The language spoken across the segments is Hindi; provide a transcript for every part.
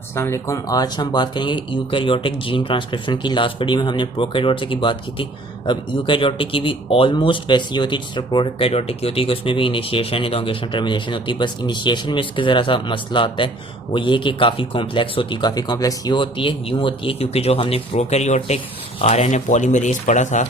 अस्सलाम वालेकुम। आज हम बात करेंगे यूकैरियोटिक जीन ट्रांसक्रिप्शन की। लास्ट वीडियो में हमने प्रोकैरियोटिक की बात की थी। अब यूकैरियोटिक की भी ऑलमोस्ट वैसी होती है जिस तरह प्रोकैरियोटिक की होती है कि उसमें भी इनिशिएशन, इलोंगेशन, टर्मिनेशन होती है। बस इनिशिएशन में इसके ज़रा सा मसला आता है, वो ये कि काफ़ी कॉम्प्लेक्स होती है। काफ़ी कॉम्प्लेक्स यूँ होती है क्योंकि जो हमने प्रोकैरियोटिक आरएनए पॉलीमरेज पढ़ा था,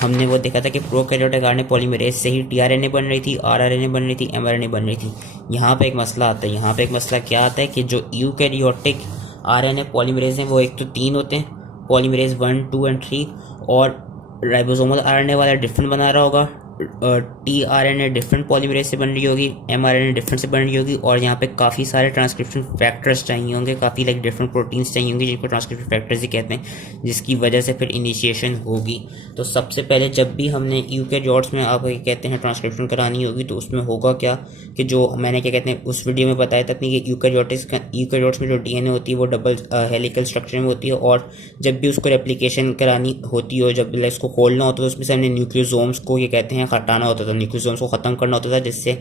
हमने वो देखा था कि प्रोकैरियोटिक आरएनए पॉलीमरेज से ही टीआरएनए बन रही थी, आरआरएनए बन रही थी, एमआरएनए बन रही थी। यहाँ पे एक मसला आता है। यहाँ पे एक मसला क्या आता है कि जो यूकैरियोटिक आरएनए पॉलीमरेज हैं वो एक तो 3 होते हैं, पॉलीमरेज 1, 2 एंड 3। और राइबोसोमल आरएनए वाला डिफरेंट बना रहा होगा, T R N A different polymerase से बन रही होगी, M R N A different से बन रही होगी। और यहाँ पे काफ़ी सारे ट्रांसक्रिप्शन फैक्टर्स चाहिए होंगे, काफ़ी डिफरेंट प्रोटीन्स चाहिए होंगे जिनको ट्रांसक्रिप्शन फैक्टर्स ही कहते हैं, जिसकी वजह से फिर इनिशिएशन होगी। तो सबसे पहले जब भी हमने यूकैरियोट्स में आप कहते हैं ट्रांसक्रिप्शन करानी होगी तो उसमें होगा क्या कि जो मैंने क्या कहते हैं उस वीडियो में बताया था कि यूकैरियोट्स में जो डीएनए होती है वो डबल हेलिकल स्ट्रक्चर में होती है। और जब भी उसको रेप्लिकेशन करानी होती हो, जब इसको खोलना होता है तो उसमें से हमने न्यूक्लियोसोम्स को ये कहते हैं हटाना होता था, न्यूक्लियोसोम्स को ख़त्म करना होता था, जिससे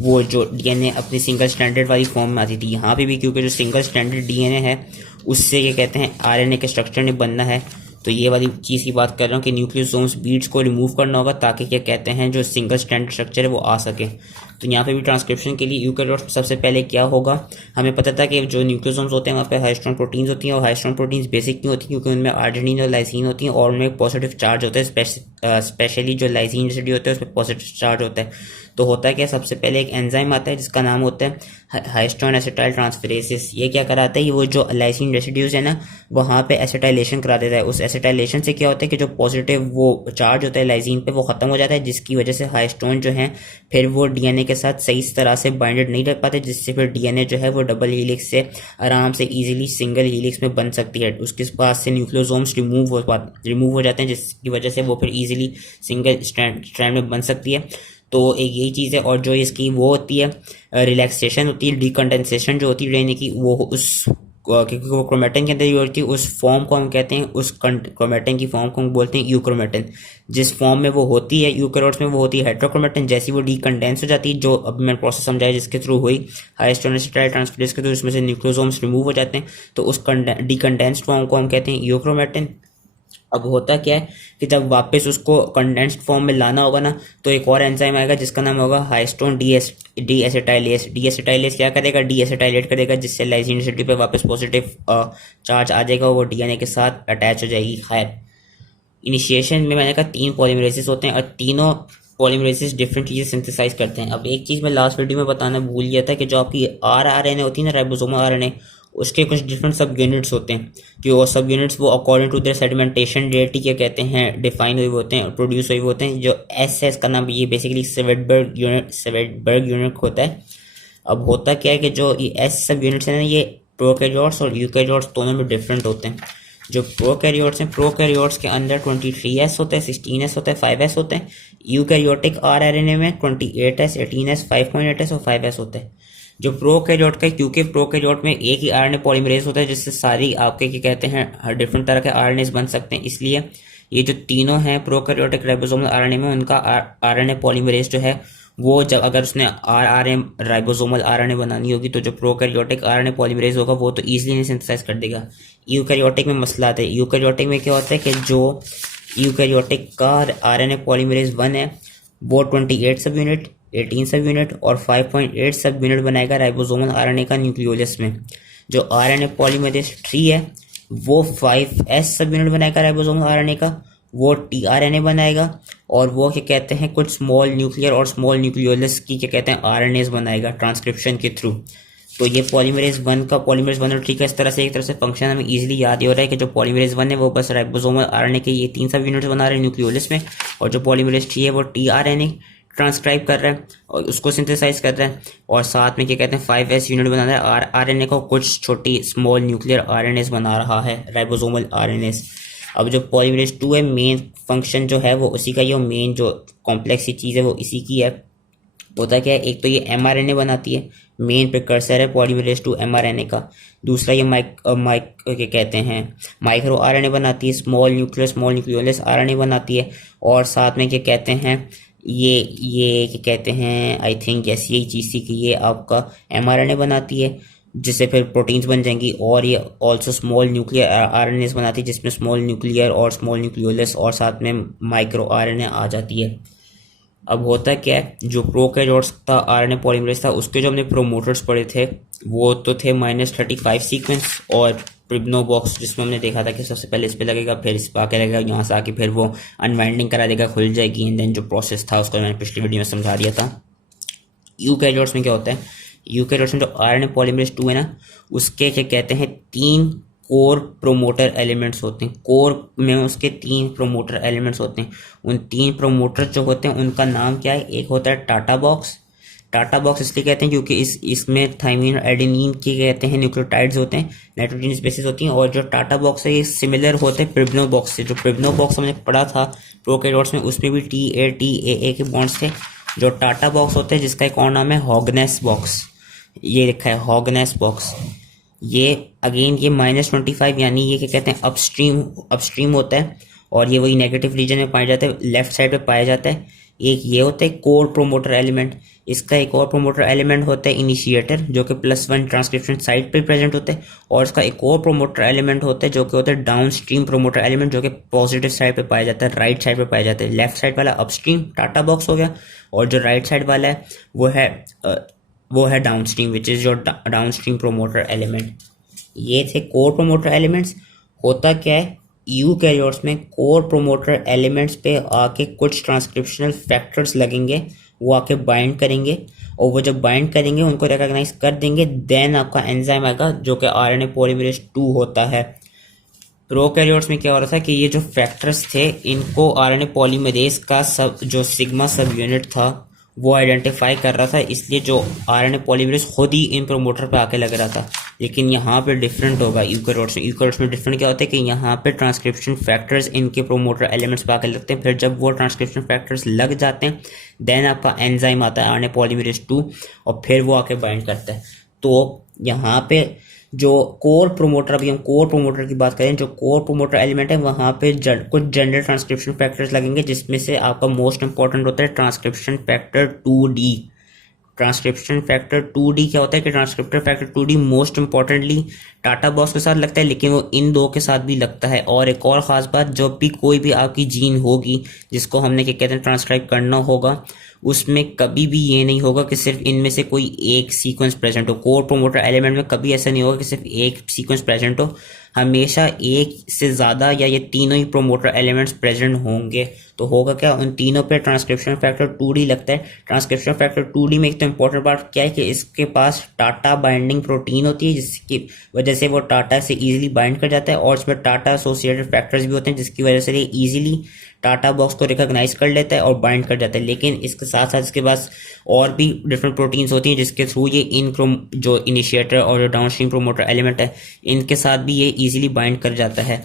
वो जो डीएनए अपनी सिंगल स्टैंडर्ड वाली फॉर्म में आती थी। यहाँ पे भी क्योंकि जो सिंगल स्टैंडर्ड डीएनए है उससे ये कहते हैं आरएनए के स्ट्रक्चर ने बनना है, तो ये वाली चीज़ की बात कर रहा हूँ कि न्यूक्लियोसोम्स बीट्स को रिमूव करना होगा ताकि क्या कहते हैं जो सिंगल स्टैंडर्ड स्ट्रक्चर है वो आ सके। तो यहाँ पे भी ट्रांसक्रिप्शन के लिए यूकैरियोट्स सबसे पहले क्या होगा, हमें पता था कि जो न्यूक्लियोसोम्स होते हैं वहाँ पे हाई स्ट्रॉन्ग प्रोटीन्स होती हैं, और हाई स्ट्रॉन्ग प्रोटीन्स बेसिक क्यों होती हैं क्योंकि उनमें आर्जिनिन और लाइसिन होती हैं और उनमें पॉजिटिव चार्ज होता है। स्पेशली जो लाइसिन रेसिड्यू होता है उस पर पॉजिटिव चार्ज होता है। तो होता है क्या, सबसे पहले एक एंजाइम आता है जिसका नाम होता है हाइस्टोन एसिटाइल ट्रांसफरेसिस। ये क्या कराता है, ये वो जो लाइसिन रेसिड्यूज है ना वहाँ पे एसिटाइलेशन करा देता है। उस एसिटाइलेशन से क्या होता है कि जो पॉजिटिव वो चार्ज होता है लाइसिन पे वो ख़त्म हो जाता है, जिसकी वजह से हाइस्टोन जो है फिर वो डीएनए के साथ सही तरह से बाइंडेड नहीं रह पाते, जिससे फिर डीएनए जो है वो डबल हीलिक्स से आराम से इजीली सिंगल हीलिक्स में बन सकती है। उसके पास से न्यूक्लियोसोम्स रिमूव हो जाते हैं, जिसकी वजह से वो फिर इजीली सिंगल स्ट्रैंड में बन सकती है। तो एक यही चीज़ है। और जो इसकी वो होती है रिलैक्सेशन होती है, डिकंडेंसेशन जो होती है डीएनए की, वो उस क्योंकि वो क्रोमेटिन के अंदर ही होती है, उस फॉर्म को हम कहते हैं, उस क्रोमेटिन की फॉर्म को हम बोलते हैं यूक्रोमेटिन। जिस फॉर्म में वो होती है यूकैरियोट्स में वो होती है हेट्रोक्रोमेटिन। जैसी वो डीकंडेंस हो जाती है, जो अब मैंने प्रोसेस समझाया जिसके थ्रू हुई हाइस्टोन एसिटाइल ट्रांसफरेज के थ्रू, इसमें से न्यूक्लियोसोम्स रिमूव हो जाते हैं, तो उस डीकंडेंस्ड फॉर्म को हम कहते हैं यूक्रोमेटिन। अब होता क्या है कि जब वापस उसको कंडेंस्ड फॉर्म में लाना होगा ना, तो एक और एंजाइम आएगा जिसका नाम होगा हाइस्टोन डी एसिटाइलेस। डी एसिटाइलेस क्या करेगा, डी एसिटाइलेट करेगा, जिससे लाइसिन रेसिड्यू पे वापस पॉजिटिव चार्ज आ जाएगा, वो डीएनए के साथ अटैच हो जाएगी। खैर, इनिशिएशन में मैंने कहा 3 पॉलीमरेसिस होते हैं और तीनों पॉलीमरेसिस डिफरेंट चीज़ें सिंथेसाइज करते हैं। अब एक चीज़ मैं लास्ट वीडियो में बताना भूल गया था कि जो आपकी आरएनए होती है ना, राइबोसोमल आरएनए, उसके कुछ डिफरेंट सब यूनिट्स होते हैं कि वो सब यूनिट्स वो according to their sedimentation rate क्या कहते हैं डिफाइन हुए होते हैं, प्रोड्यूस हुए होते हैं। जो एस का नाम ये बेसिकली सेवेडबर्ग यूनिट होता है। अब होता क्या है कि जो ये एस सब यूनिट्स हैं ना, ये प्रोकैरियोट्स और यूकैरियोट्स दोनों में डिफरेंट होते हैं। जो प्रोकैरियोट्स हैं, प्रोकैरियोट्स के अंदर 23S होता है, 16S होता है, 5S होते हैं। यूकैरियोटिक आरएनए में 28S, 18S, 5.8S और 5S होता है। जो प्रोकैरियोट का, क्योंकि प्रोकैरियोट में एक ही आरएनए पॉलीमरेज होता है जिससे सारी आपके क्या कहते हैं हर डिफरेंट तरह के आरएनएस बन सकते हैं, इसलिए ये जो तीनों हैं प्रोकैरियोटिक राइबोसोमल आरएनए में, उनका आरएनए पॉलीमरेज जो है वो जब अगर उसने आरआरएम राइबोसोमल आरएनए बनानी होगी तो जो प्रोकैरियोटिक आरएनए पॉलीमरेज होगा वो तो ईजिली नहीं सिंथेसाइज कर देगा। यूकैरियोटिक में मसला आता है। यूकैरियोटिक में क्या होता है कि जो यूकैरियोटिक का आरएनए पॉलीमरेज 1 है वो 28 सब यूनिट, 18 सब यूनिट और 5.8 सब यूनिट बनाएगा राइबोसोमल आरएनए का न्यूक्लियोलस में। जो आरएनए पॉलीमरेज 3 है वो 5S सब यूनिट बनाएगा राइबोसोमल आरएनए का, वो टीआरएनए बनाएगा, और वो क्या कहते हैं कुछ स्मॉल न्यूक्लियर और स्मॉल न्यूक्लियोलस की क्या कहते हैं आरएनएस बनाएगा ट्रांसक्रिप्शन के थ्रू। तो ये पॉलीमरेज 1 का पॉलीमरेज 1 और 3 का इस तरह से एक तरह से फंक्शन हमें इजीली याद ही हो रहा है कि जो पॉलीमरेज 1 है वो बस राइबोसोमल आरएनए के ये 3 सब यूनिट्स बना रहे हैं न्यूक्लियोलस में, और जो पॉलीमरेज 3 है वो टीआरएनए ट्रांसक्राइब कर रहा है और उसको सिंथेसाइज कर रहा है, और साथ में क्या कहते हैं 5S यूनिट बना रहा है आरएनए को, कुछ छोटी स्मॉल न्यूक्लियर आरएनएस बना रहा है राइबोसोमल आरएनएस। अब जो पॉलीमरेज 2 है, मेन फंक्शन जो है वो उसी का ही, और मेन जो कॉम्प्लेक्स चीज़ है वो इसी की है। होता क्या है, एक तो ये एमआरएनए बनाती है, मेन प्रिकर्सर है पॉलीमरेज 2 एमआरएनए का। दूसरा ये क्या कहते हैं माइक्रो आरएनए बनाती है, स्मॉल न्यूक्लियोलस आरएनए बनाती है, और साथ में क्या कहते हैं ये क्या कहते हैं आई थिंक यही चीज़ थी कि ये आपका एमआरएनए बनाती है। जिससे फिर प्रोटीन्स बन जाएंगी। और ये ऑल्सो स्मॉल न्यूक्लियर आरएनएस बनाती है, जिसमें स्मॉल न्यूक्लियर और स्मॉल न्यूक्लियोलस और साथ में माइक्रो आरएनए आ जाती है। अब होता क्या है, जो प्रोकैरियोट्स था आरएनए पॉलीमरेज था, उसके जो हमने प्रोमोटर्स पढ़े थे वो तो थे -35 सीक्वेंस और प्रिब्नो बॉक्स, जिसमें हमने देखा था कि सबसे पहले इस पे लगेगा, फिर इस पे आके लगेगा, यहाँ से आके फिर वो अनवाइंडिंग करा देगा, खुल जाएगी। एंड देन जो प्रोसेस था उसको मैंने पिछली वीडियो में समझा दिया था। यूकैरियोट्स में क्या होता है, यूकैरियोट्स में जो आरएनए पॉलीमरेज 2 है ना, उसके क्या कहते हैं 3 कोर प्रोमोटर एलिमेंट्स होते हैं। कोर में उसके 3 प्रोमोटर एलिमेंट्स होते हैं। उन 3 प्रोमोटर जो होते हैं उनका नाम क्या है, एक होता है टाटा बॉक्स। टाटा बॉक्स इसलिए कहते हैं क्योंकि इसमें थायमीन और एडेनिन के कहते हैं न्यूक्लियोटाइड्स होते हैं, नाइट्रोजन बेसिस होती हैं। और जो टाटा बॉक्स है ये सिमिलर होते हैं प्रिब्नो बॉक्स से। जो प्रिब्नो बॉक्स हमने पढ़ा था प्रोकैरियोट्स में, उसमें भी TA के बॉन्ड्स थे। जो टाटा बॉक्स होते हैं जिसका एक और नाम है हॉगनेस बॉक्स, ये लिखा है हॉगनेस बॉक्स। ये अगेन ये -25 यानी ये क्या कहते हैं अपस्ट्रीम होता है, और ये वही नेगेटिव रीजन में पाया जाता है, लेफ्ट साइड पे पाया जाता है। एक ये होता है कोर प्रोमोटर एलिमेंट। इसका एक और प्रोमोटर एलिमेंट होता है इनिशिएटर, जो कि +1 ट्रांसक्रिप्शन साइट पे प्रेजेंट होता है। और इसका एक और प्रोमोटर एलिमेंट होता है जो कि होता है डाउन स्ट्रीम प्रोमोटर एलिमेंट, जो कि पॉजिटिव साइड पे पाया जाता है, राइट साइड पे पाया जाता है। लेफ्ट साइड वाला अपस्ट्रीम टाटा बॉक्स हो गया, और जो राइट साइड वाला है वो है down stream, which is your down stream promoter element. ये थे कोर प्रोमोटर एलिमेंट्स। होता क्या है, यूकैरियोट्स में कोर प्रोमोटर एलिमेंट्स पे आके कुछ ट्रांसक्रिप्शनल फैक्टर्स लगेंगे, वो आके बाइंड करेंगे, और वो जब बाइंड करेंगे उनको रिकॉग्नाइज कर देंगे, देन आपका एंजाइम आएगा जो कि आरएनए पॉलीमरेज 2 होता है। प्रोकैरियोट्स में क्या हो रहा था कि ये जो फैक्टर्स थे इनको आरएनए पॉलीमरेज का जो सिग्मा सब यूनिट था वो आइडेंटिफाई कर रहा था, इसलिए जो आरएनए पॉलीमरेज खुद ही इन प्रोमोटर पे आके लग रहा था। लेकिन यहाँ पे डिफरेंट होगा यूकैरियोट्स में। यूकैरियोट्स में डिफरेंट क्या होता है कि यहाँ पे ट्रांसक्रिप्शन फैक्टर्स इनके प्रोमोटर एलिमेंट्स पे आके लगते हैं। फिर जब वो ट्रांसक्रिप्शन फैक्टर्स लग जाते हैं देन आपका एंजाइम आता है आरएनए पॉलीमरेज 2, और फिर वो आके बाइंड करता है। तो यहाँ पे जो कोर प्रोमोटर, अभी हम कोर प्रोमोटर की बात करें, जो कोर प्रोमोटर एलिमेंट है वहाँ पे कुछ जनरल ट्रांसक्रिप्शन फैक्टर्स लगेंगे, जिसमें से आपका मोस्ट इंपॉर्टेंट होता है transcription factor 2D। Transcription factor 2D क्या होता है कि transcription factor 2D most importantly TATA box के साथ लगता है, लेकिन वो इन दो के साथ भी लगता है। और एक और ख़ास बात, जब भी कोई भी आपकी जीन होगी जिसको हमने क्या कहते हैं ट्रांसक्राइब करना होगा, उसमें कभी भी ये नहीं होगा कि सिर्फ इनमें से कोई एक सीक्वेंस प्रेजेंट हो। कोर प्रोमोटर एलिमेंट में कभी ऐसा नहीं होगा कि सिर्फ एक सीक्वेंस प्रेजेंट हो, हमेशा एक से ज़्यादा या ये तीनों ही प्रोमोटर एलिमेंट्स प्रेजेंट होंगे। तो होगा क्या, उन तीनों पे ट्रांसक्रिप्शन फैक्टर 2D लगता है। ट्रांसक्रिप्शन फैक्टर 2D में एक तो इंपॉर्टेंट पार्ट क्या है कि इसके पास टाटा बाइंडिंग प्रोटीन होती है, जिसकी वजह से वो टाटा से इजीली बाइंड कर जाता है, और इसमें टाटा एसोसिएटेड फैक्टर्स भी होते हैं जिसकी वजह से ये इजीली टाटा बॉक्स को रिकॉग्नाइज कर लेता है और बाइंड कर जाता है। लेकिन इसके साथ साथ इसके पास और भी डिफरेंट प्रोटीन्स होती हैं जिसके थ्रू ये इन जो इनिशिएटर और जो डाउनस्ट्रीम प्रोमोटर एलिमेंट है इनके साथ भी ये इजीली बाइंड कर जाता है।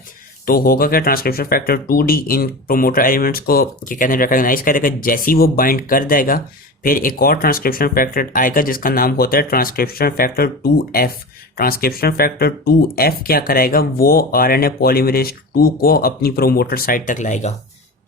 तो होगा क्या, ट्रांसक्रिप्शन फैक्टर 2D इन प्रोमोटर एलिमेंट्स को क्या कहते हैं रिकॉग्नाइज करेगा। जैसे ही वो बाइंड कर देगा फिर एक और ट्रांसक्रिप्शन फैक्टर आएगा जिसका नाम होता है transcription factor 2F। Transcription factor 2F क्या करेगा, वो आरएनए पॉलीमरेज 2 को अपनी प्रोमोटर साइट तक लाएगा।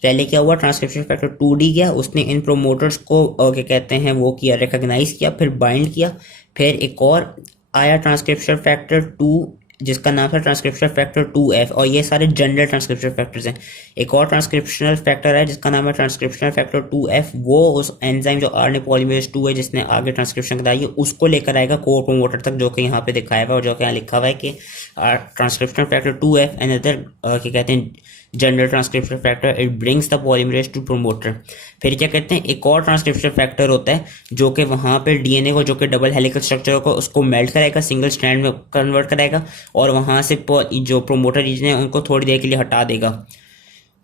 पहले क्या हुआ, ट्रांसक्रिप्शन फैक्टर 2D गया, उसने इन प्रोमोटर्स को क्या कहते हैं वो किया, रिकॉग्नाइज किया, फिर बाइंड किया। फिर एक और आया ट्रांसक्रिप्शन फैक्टर 2 जिसका नाम है ट्रांसक्रिप्शन फैक्टर 2F, और ये सारे जनरल ट्रांसक्रिप्शन फैक्टर्स हैं। एक और ट्रांसक्रिप्शनल फैक्टर है जिसका नाम है ट्रांसक्रिप्शन फैक्टर 2F, वो उस एंजाइम जो आरएनए पॉलीमरेज 2 है जिसने आगे ट्रांसक्रिप्शन कराई है उसको लेकर आएगा कोर प्रोमोटर तक, जो कि यहाँ पे दिखाया हुआ है और जो कि यहाँ लिखा हुआ है कि transcription factor 2F and other क्या कहते हैं general transcription factor, it brings the polymerase to promoter. फिर क्या कहते हैं, एक और ट्रांसक्रिप्शन फैक्टर होता है जो कि वहाँ पे डीएनए को, जो कि डबल हेलिकल स्ट्रक्चर को, उसको मेल्ट करेगा, सिंगल स्ट्रैंड में कन्वर्ट करेगा, और वहाँ से जो प्रोमोटर रीजन है उनको थोड़ी देर के लिए हटा देगा,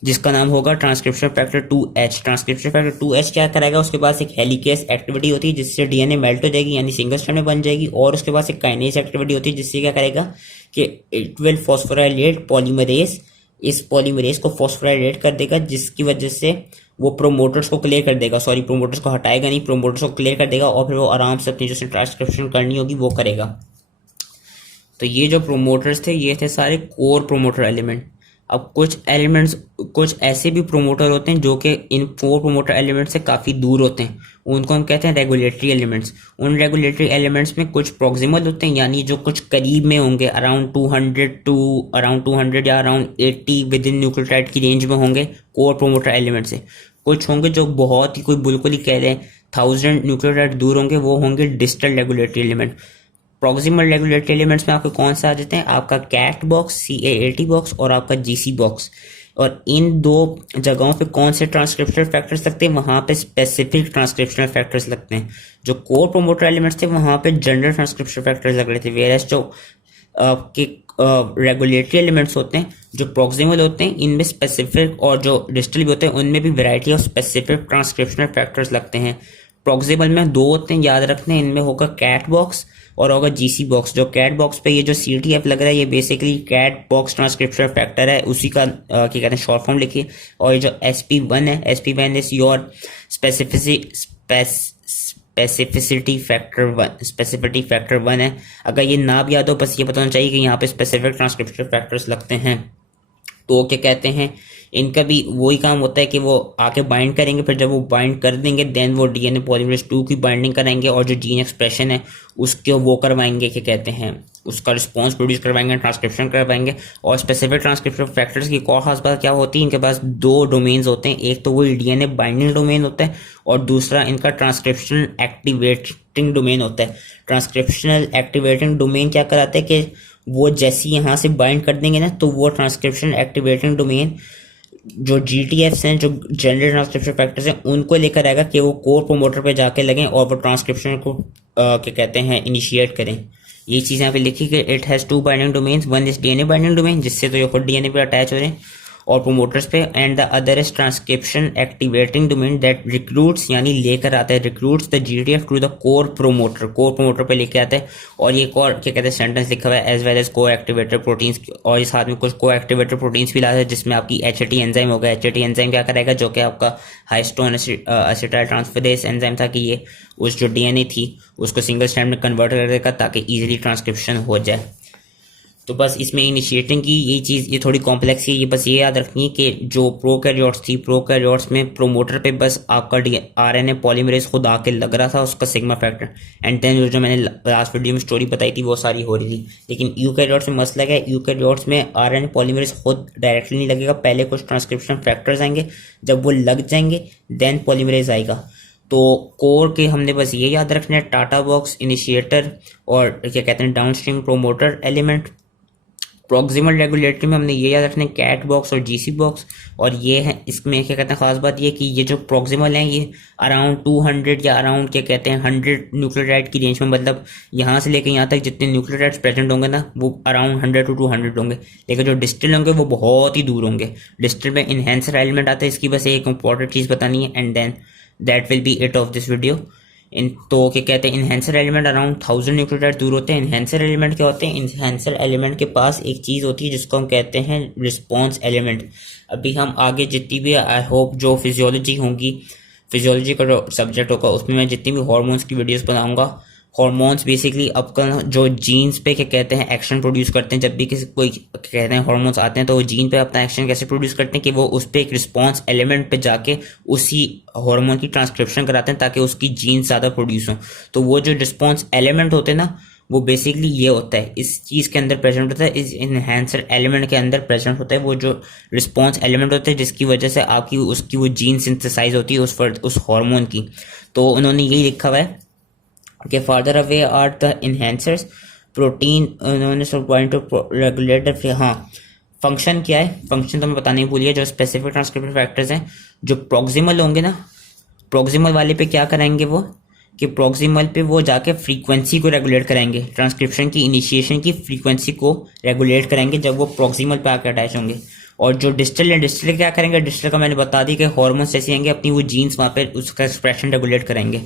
जिसका नाम होगा transcription factor 2H। Transcription factor 2H क्या करेगा, उसके पास एक हेलिकेस एक्टिविटी होती है जिससे डीएनए मेल्ट हो जाएगी यानी सिंगल स्ट्रैंड में बन जाएगी, और उसके पास एक काइनेज एक्टिविटी होती है जिससे क्या करेगा कि इट विल फॉस्फोराइलेट पॉलीमरेज, इस पॉलीमरेज को फॉस्फोराइलेट कर देगा, जिसकी वजह से वो प्रोमोटर्स को क्लियर कर देगा, सॉरी प्रोमोटर्स को हटाएगा नहीं, प्रोमोटर्स को क्लियर कर देगा, और फिर वो आराम से अपनी जो ट्रांसक्रिप्शन करनी होगी वो करेगा। तो ये जो प्रोमोटर्स थे ये थे सारे कोर प्रोमोटर एलिमेंट। अब कुछ ऐसे भी प्रोमोटर होते हैं जो कि इन 4 प्रोमोटर एलिमेंट्स से काफ़ी दूर होते हैं, उनको हम कहते हैं रेगुलेटरी एलिमेंट्स। उन रेगुलेटरी एलिमेंट्स में कुछ प्रॉक्सिमल होते हैं, यानी जो कुछ करीब में होंगे, अराउंड 200 या अराउंड 80 विद इन न्यूक्लियोटाइड की रेंज में होंगे कोर प्रोमोटर एलिमेंट से। कुछ होंगे जो बहुत ही, कोई बिल्कुल ही कह दें 1000 न्यूक्लियोटाइड दूर होंगे, वो होंगे distal regulatory element. Proximal regulatory elements में आपके कौन सा आ जाते हैं, आपका कैट बॉक्स, CAAT बॉक्स और आपका GC बॉक्स। और इन 2 जगहों पे कौन से ट्रांसक्रिप्शनल फैक्टर्स लगते हैं, वहां पे स्पेसिफिक ट्रांसक्रिप्शनल फैक्टर्स लगते हैं। जो कोर प्रोमोटर एलिमेंट्स थे वहां पे जनरल ट्रांसक्रिप्शनल फैक्टर्स लग रहे थे, वेयरएज जो आपके रेगुलेटरी एलिमेंट्स होते हैं जो प्रॉक्सिमल होते हैं इनमें स्पेसिफिक, और जो डिस्टल भी होते हैं उनमें भी variety of specific transcriptional factors लगते हैं। प्रॉक्सिमल में 2 होते हैं, याद रखने हैं, इनमें होगा कैट बॉक्स और होगा GC बॉक्स। जो कैट बॉक्स पे ये जो CTF लग रहा है ये basically cat box transcription factor है, उसी का क्या कहते हैं शॉर्ट फॉर्म लिखिए। और ये जो SP1 है, SP1 is your specificity factor 1 है। अगर ये ना भी याद हो, बस ये बताना चाहिए कि यहाँ पे स्पेसिफिक ट्रांसक्रिप्शन फैक्टर्स लगते हैं। तो क्या कहते हैं, इनका भी वही काम होता है कि वो आके बाइंड करेंगे, फिर जब वो बाइंड कर देंगे देन वो DNA पॉलीमरेज 2 की बाइंडिंग कराएंगे और जो जीन एक्सप्रेशन है उसके वो करवाएंगे, क्या कहते हैं उसका रिस्पॉन्स प्रोड्यूस करवाएंगे, ट्रांसक्रिप्शन करवाएंगे। और स्पेसिफिक ट्रांसक्रिप्शन फैक्टर्स की एक और खास बात क्या होती है, इनके पास 2 डोमेन्स होते हैं, एक तो वही DNA बाइंडिंग डोमेन होता है और दूसरा इनका ट्रांसक्रिप्शनल एक्टिवेटिंग डोमेन होता है। ट्रांसक्रिप्शनल एक्टिवेटिंग डोमेन क्या कराता है कि वो जैसे यहाँ से बाइंड कर देंगे ना, तो वो ट्रांसक्रिप्शन एक्टिवेटिंग डोमेन जो GTFs हैं, जो जनरल ट्रांसक्रिप्शन फैक्टर्स हैं, उनको लेकर आएगा कि वो कोर प्रोमोटर पे जाके लगें और वो ट्रांसक्रिप्शन को क्या कहते हैं इनिशिएट करें। ये चीज़ यहाँ पे लिखी कि it has 2 binding domains, one is DNA binding domain जिससे तो ये खुद DNA पे अटैच हो रहे हैं और प्रोमोटर्स पे, and the other is transcription activating domain that recruits, यानी लेकर आता है, recruits the GTF to the core promoter पे लेके आता है। और ये एक और क्या कहते हैं सेंटेंस लिखा हुआ है, एज वेल एज को एक्टिवेटर प्रोटीन्स, और इस हाथ में कुछ को एक्टिवेटर प्रोटीन्स भी लाता है जिसमें आपकी HAT एंजाइम होगा। HAT एंजाइम क्या करेगा, जो कि आपका हाइस्टोन एसिटाइल ट्रांसफरेज एंजाइम था, कि ये उस जो DNA थी उसको सिंगल स्ट्रैंड में कन्वर्ट कर देगा ताकि इजीली ट्रांसक्रिप्शन हो जाए। तो बस इसमें इनिशिएटिंग की ये चीज़ ये थोड़ी कॉम्प्लेक्स है, ये बस ये याद रखनी है कि जो प्रोकैरियोट्स थी, प्रोकैरियोट्स में प्रोमोटर पे बस आपका RNA पॉलीमरेज खुद आके लग रहा था, उसका सिग्मा फैक्टर, एंड देन जो मैंने लास्ट वीडियो में स्टोरी बताई थी वो सारी हो रही थी। लेकिन यूकैरियोट्स में मसला क्या है, यूकैरियोट्स में RNA पॉलीमरेज खुद डायरेक्टली नहीं लगेगा, पहले कुछ ट्रांसक्रिप्शन फैक्टर्स आएंगे, जब वो लग जाएंगे देन पॉलीमरेज आएगा। तो कोर के हमने बस ये याद रखना है, टाटा बॉक्स, इनिशिएटर और क्या कहते हैं downstream promoter element. Proximal regulatory में हमने ये याद रखना है कैट बॉक्स और GC बॉक्स। और ये है, इसमें क्या कहते हैं खास बात ये कि ये जो प्रॉक्सिमल हैं ये अराउंड 200 या अराउंड क्या कहते हैं 100 न्यूक्लियोटाइड की रेंज में, मतलब यहाँ से लेकर यहाँ तक जितने न्यूक्लियोटाइड्स प्रेजेंट होंगे ना वो अराउंड 100 to 200 होंगे। लेकिन जो डिस्टल होंगे वो बहुत ही दूर होंगे। डिस्टल में इनहेंसर एलिमेंट आता है, इसकी बस एक इंपॉर्टेंट चीज़ बतानी है and then that will be it of this video. तो क्या कहते हैं इनहेंसर एलिमेंट अराउंड 1000 न्यूक्लियोटाइड दूर होते हैं। इनहेंसर एलिमेंट क्या होते हैं, इनहेंसर एलिमेंट के पास एक चीज़ होती है जिसको हम कहते हैं रिस्पॉन्स एलिमेंट। अभी हम आगे जितनी भी आई होप जो फिजियोलॉजी होंगी, फिजियोलॉजी का जो सब्जेक्ट होगा उसमें मैं जितनी भी हार्मोन्स की वीडियोस बनाऊंगा। हार्मोन्स बेसिकली आपका जो जीन्स पे क्या कहते हैं एक्शन प्रोड्यूस करते हैं, जब भी किसी कोई कहते हैं हार्मोन्स आते हैं तो वो जीन पे अपना एक्शन कैसे प्रोड्यूस करते हैं कि वो उस पर एक रिस्पॉन्स एलिमेंट पे जाके उसी हार्मोन की ट्रांसक्रिप्शन कराते हैं ताकि उसकी जीन ज़्यादा प्रोड्यूस हो। तो वो जो रिस्पॉन्स एलिमेंट होते हैं ना वो बेसिकली ये होता है, इस चीज़ के अंदर प्रेजेंट होता है, इस इनहेंसर एलिमेंट के अंदर प्रेजेंट होता है वो जो रिस्पॉन्स एलिमेंट होता है जिसकी वजह से आपकी उसकी वो जीन सिंथेसाइज होती है उस हार्मोन की। तो उन्होंने यही लिखा हुआ है कि farther away are the enhancers protein, उन्होंने सब पॉइंट टू रेगुलेटर। हाँ, फंक्शन क्या है, फंक्शन तो मैं बताने ही भूलिए। जो स्पेसिफिक ट्रांसक्रिप्शन फैक्टर्स हैं जो प्रॉक्सिमल होंगे ना, प्रॉक्सिमल वाले पे क्या कराएंगे वो कि प्रॉक्सिमल पे वो जाके फ्रीक्वेंसी को रेगुलेट कराएंगे, ट्रांसक्रिप्शन की इनिशिएशन की फ्रीक्वेंसी को रेगुलेट कराएंगे जब वो प्रॉक्सिमल पे आके अटैच होंगे। और जो डिस्टल है, डिस्टल क्या करेंगे, डिस्टल का मैंने बता दी कि हार्मोन्स ऐसे आएंगे अपनी वो जीन्स वहाँ पे उसका एक्सप्रेशन रेगुलेट करेंगे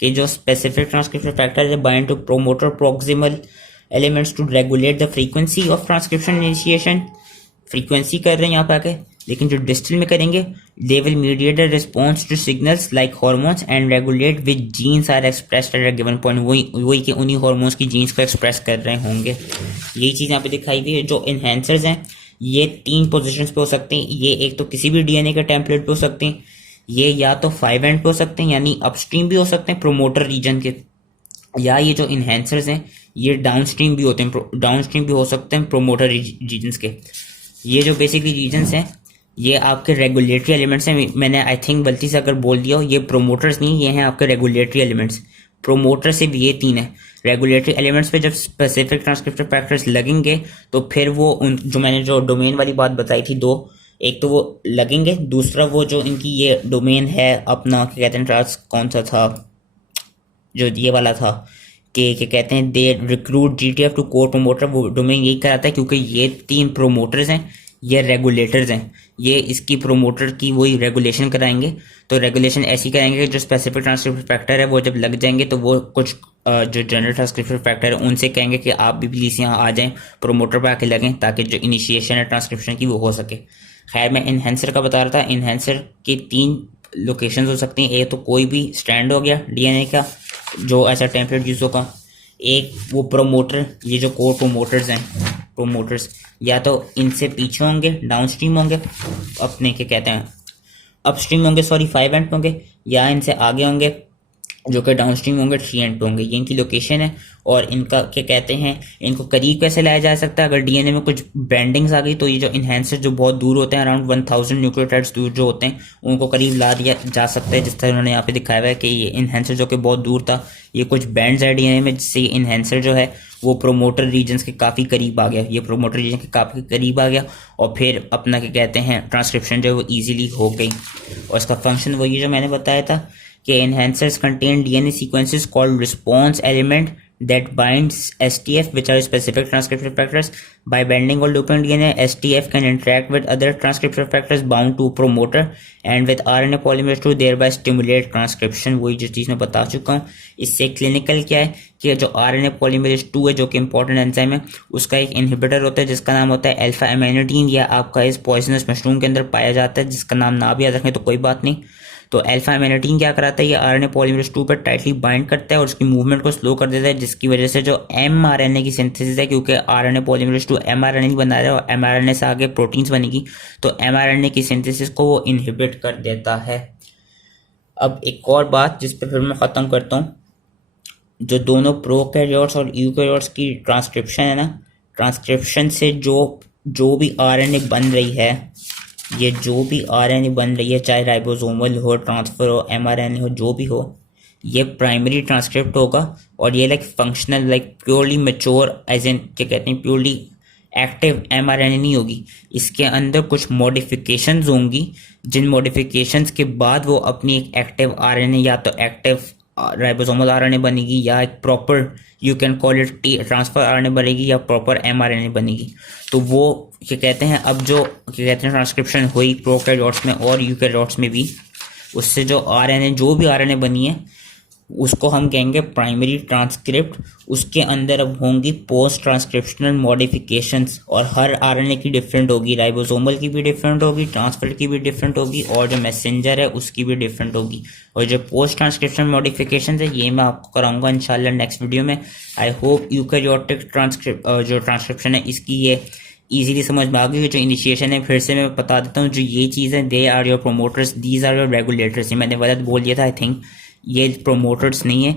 कि जो स्पेसिफिक ट्रांसक्रिप्शन फैक्टर है bind to promoter proximal elements to regulate the frequency of transcription initiation. Frequency कर रहे हैं यहाँ पे आके, लेकिन जो डिस्टल में करेंगे they will mediate the response to signals like hormones and regulate which genes are expressed at a given point. वही कि उन्हीं हार्मोन्स की जीन्स को एक्सप्रेस कर रहे होंगे। यही चीज़ यहाँ पे दिखाई हुई है। जो इनहेंसर्स हैं ये 3 पोजीशंस पे हो सकते हैं। ये एक तो किसी भी डीएनए के टेम्पलेट पे हो सकते हैं, ये या तो 5' पे हो सकते हैं यानी अपस्ट्रीम भी हो सकते हैं प्रोमोटर रीजन के, या ये जो इन्हेंसर्स हैं ये डाउनस्ट्रीम भी होते हैं, डाउनस्ट्रीम भी हो सकते हैं प्रोमोटर रीजन्स के। ये जो बेसिकली रीजन्स हैं ये आपके रेगुलेटरी एलिमेंट्स हैं। मैंने आई थिंक गलती से अगर बोल दिया हो, ये प्रोमोटर्स नहीं, ये हैं आपके रेगुलेटरी एलिमेंट्स। प्रोमोटर से भी ये 3 है। रेगुलेटरी एलिमेंट्स पे जब स्पेसिफिक ट्रांसक्रिप्शन फैक्टर्स लगेंगे तो फिर वो उन जो मैंने जो डोमेन वाली बात बताई थी 2, एक तो वो लगेंगे, दूसरा वो जो इनकी ये डोमेन है अपना क्या कहते हैं, कौन सा था जो ये वाला था कि क्या कहते हैं, they recruit GTF to core promoter, वो डोमेन यही कराता है क्योंकि ये 3 प्रोमोटर्स हैं, ये रेगुलेटर्स हैं, ये इसकी प्रोमोटर की वही रेगुलेशन कराएंगे। तो रेगुलेशन ऐसी कराएंगे कि जो स्पेसिफिक ट्रांसक्रिप्शन फैक्टर है वो जब लग जाएंगे तो वो कुछ जो जनरल ट्रांसक्रिप्शन फैक्टर है उनसे कहेंगे कि आप भी प्लीज़ यहाँ आ जाएं, प्रोमोटर पर आके लगें, ताकि जो इनिशिएशन है ट्रांसक्रिप्शन की वो हो सके। खैर मैं इन्हेंसर का बता रहा था। इन्हेंसर की 3 लोकेशंस हो सकती हैं। एक तो कोई भी स्ट्रैंड हो गया डीएनए का जो ऐसा टेम्पलेट यूज होगा, एक वो प्रोमोटर, ये जो कोर प्रोमोटर्स हैं, प्रोमोटर्स या तो इनसे पीछे होंगे, डाउनस्ट्रीम होंगे, अपने क्या कहते हैं अपस्ट्रीम होंगे, सॉरी 5' होंगे, या इनसे आगे होंगे जो कि डाउनस्ट्रीम होंगे 3' पे होंगे। ये इनकी लोकेशन है। और इनका क्या कहते हैं, इनको करीब कैसे लाया जा सकता है, अगर डीएनए में कुछ बेंडिंग्स आ गई तो ये जो इन्हेंसर जो बहुत दूर होते हैं, अराउंड 1000 न्यूक्लियोटाइड्स दूर जो होते हैं, उनको करीब ला दिया जा सकता है। जिस तरह उन्होंने यहाँ पे दिखाया हुआ है कि ये इन्हेंसर जो कि बहुत दूर था, ये कुछ बैंड्स है डीएनए में, जिससे ये इन्हेंसर जो है वो प्रोमोटर रीजन्स के काफ़ी करीब आ गया, ये प्रोमोटर रीजन के काफ़ी करीब आ गया, और फिर अपना क्या कहते हैं ट्रांसक्रिप्शन जो है वो ईजिली हो गई। और इसका फंक्शन वही जो मैंने बताया था कि enhancers contain DNA sequences called response element that binds STF, which are specific transcription factors. By binding or looping DNA, STF can interact with other transcription factors bound to promoter and with RNA polymerase II, thereby stimulate transcription। वही जो चीज़ मैं बता चुका हूँ। इससे क्लिनिकल क्या है कि जो RNA polymerase II है जो कि इंपॉर्टेंट एंजाइम है, उसका एक इनहिबिटर होता है जिसका नाम होता है अल्फा एमाइनोडीन, या आपका इस पॉइजनस मशरूम के अंदर पाया जाता है, जिसका नाम ना भी याद रखें तो कोई बात नहीं। तो अल्फा एमाइनोडीन क्या कराता है, ये आरएनए पॉलीमरेज 2 पर टाइटली बाइंड करता है और उसकी मूवमेंट को स्लो कर देता है, जिसकी वजह से जो एमआरएनए की सिंथेसिस है, क्योंकि आरएनए पॉलीमरेज 2 एमआरएनए नहीं बना रहा है और एमआरएनए से आगे प्रोटीन्स बनेगी, तो एमआरएनए की सिंथेसिस को वो इनहिबिट कर देता है। अब एक और बात जिस पर फिर मैं ख़त्म करता हूँ, जो दोनों प्रोकैरियोट्स और यूकैरियोट्स की ट्रांसक्रिप्शन है ना, ट्रांसक्रिप्शन से जो भी आरएनए बन रही है, ये जो भी आरएनए बन रही है, चाहे राइबोसोमल हो, ट्रांसफर हो, एमआरएनए हो, जो भी हो, ये प्राइमरी ट्रांसक्रिप्ट होगा और ये like functional, like purely mature, as in क्या कहते हैं, प्योरली एक्टिव एमआरएनए नहीं होगी। इसके अंदर कुछ मॉडिफिकेशंस होंगी, जिन मॉडिफिकेशंस के बाद वो अपनी एक एक्टिव आरएनए या तो एक्टिव राइबोसोमल आरएनए बनेगी, या एक proper you can call it transfer RNA बनेगी, या प्रॉपर एमआरएनए बनेगी। तो वो क्या कहते हैं, अब जो क्या कहते हैं ट्रांसक्रिप्शन हुई प्रोकैरियोट्स में और यूकैरियोट्स में भी, उससे जो आरएनए जो भी आरएनए बनी है उसको हम कहेंगे प्राइमरी ट्रांसक्रिप्ट। उसके अंदर अब होंगी पोस्ट ट्रांसक्रिप्शनल मॉडिफिकेशंस, और हर आरएनए की डिफरेंट होगी, राइबोसोमल की भी डिफरेंट होगी, ट्रांसफर की भी डिफरेंट होगी, और जो मैसेंजर है उसकी भी डिफरेंट होगी। और जो पोस्ट ट्रांसक्रिप्शन मॉडिफिकेशंस है ये मैं आपको कराऊंगा इंशाल्लाह नेक्स्ट वीडियो में। आई होप यूकैरियोटिक जो ट्रांसक्रिप्शन है इसकी ये इजीली समझ में आ गई। जो इनिशिएशन है फिर से मैं बता देता हूँ, जो ये चीज़ है, they are your promoters, these are your regulators. ये मैंने गलत बोल दिया था आई थिंक, ये प्रोमोटर्स नहीं है,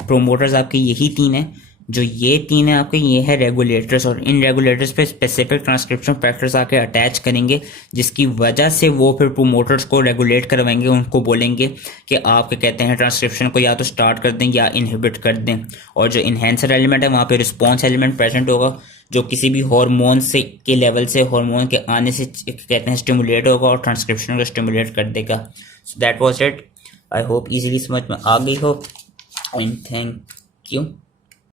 प्रोमोटर्स आपके यही 3 हैं। जो ये 3 है आपके, ये है रेगुलेटर्स, और इन रेगुलेटर्स पे स्पेसिफिक ट्रांसक्रिप्शन फैक्टर्स आके अटैच करेंगे, जिसकी वजह से वो फिर प्रोमोटर्स को रेगुलेट करवाएंगे, उनको बोलेंगे कि आप क्या कहते हैं ट्रांसक्रिप्शन को या तो स्टार्ट कर दें या इनहिबिट कर दें। और जो इन्हेंसर एलिमेंट है वहाँ पे रिस्पॉन्स एलिमेंट प्रेजेंट होगा, जो किसी भी हार्मोन से के लेवल से, हार्मोन के आने से कहते हैं स्टिमुलेट होगा और ट्रांसक्रिप्शन को स्टिमुलेट कर देगा। So that was it. I hope easily समझ में आ गई हो, एंड थैंक यू।